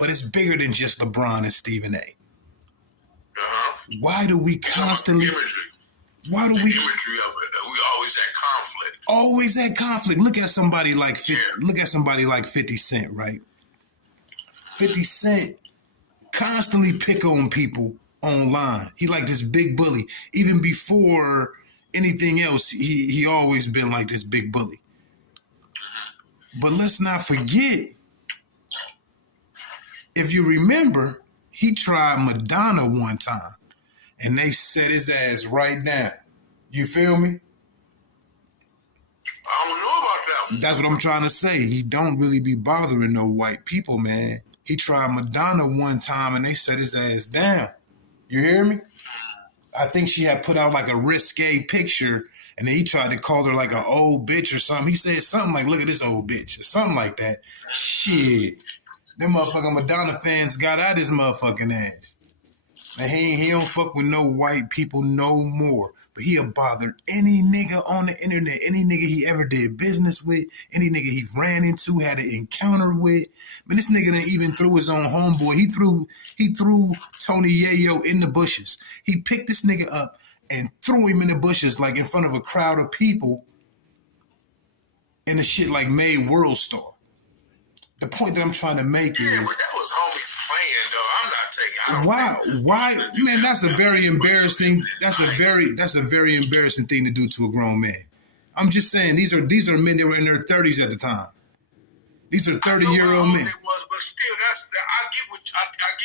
but it's bigger than just LeBron and Stephen A. Uh-huh. Why do we constantly? Why do we? Imagery of it. We always at conflict. Always at conflict. Look at somebody like 50 Cent, right? 50 Cent constantly pick on people online. He like this big bully. Even before anything else, he always been like this big bully. But let's not forget, if you remember, he tried Madonna one time, and they set his ass right down. You feel me? I don't know about that one. That's what I'm trying to say. He don't really be bothering no white people, man. He tried Madonna one time, and they set his ass down. You hear me? I think she had put out like a risque picture, and then he tried to call her like an old bitch or something. He said something like, look at this old bitch, or something like that. Shit. Them motherfucking Madonna fans got out his motherfucking ass. And he don't fuck with no white people no more. But he'll bother any nigga on the internet, any nigga he ever did business with, any nigga he ran into, had an encounter with. Man, this nigga done even threw his own homeboy. He threw Tony Yayo in the bushes. He picked this nigga up and threw him in the bushes like in front of a crowd of people, and the shit like made World Star. The point that I'm trying to make is, but that was homies playing though. I'm not taking. Why, man? That's a very embarrassing. That's a very embarrassing thing to do to a grown man. I'm just saying these are men that were in their 30s at the time. These are 30-year-old men. It was, but still, I get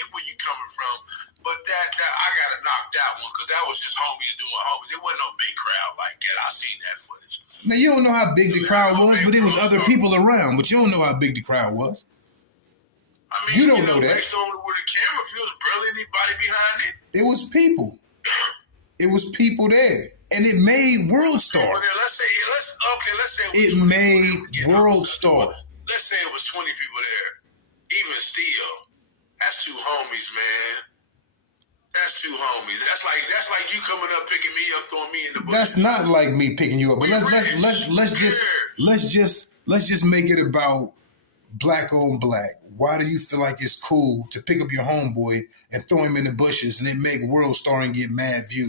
where you're coming from. But that I gotta knock that one because that was just homies doing homies. There wasn't no big crowd like that. I seen that footage. Man, you don't know how big the crowd was, but there was other people around. But you don't know how big the crowd was. I mean, you don't know that. Based on where the camera, if there was barely anybody behind it. It was people. It was people there, and it made World Star. Well, then let's say it made World Star. Let's say it was 20 people there. Even still, that's two homies, man. That's two homies. That's like you coming up, picking me up, throwing me in the bush. That's not like me picking you up. But let's just make it about black on black. Why do you feel like it's cool to pick up your homeboy and throw him in the bushes and then make World Star and get mad views?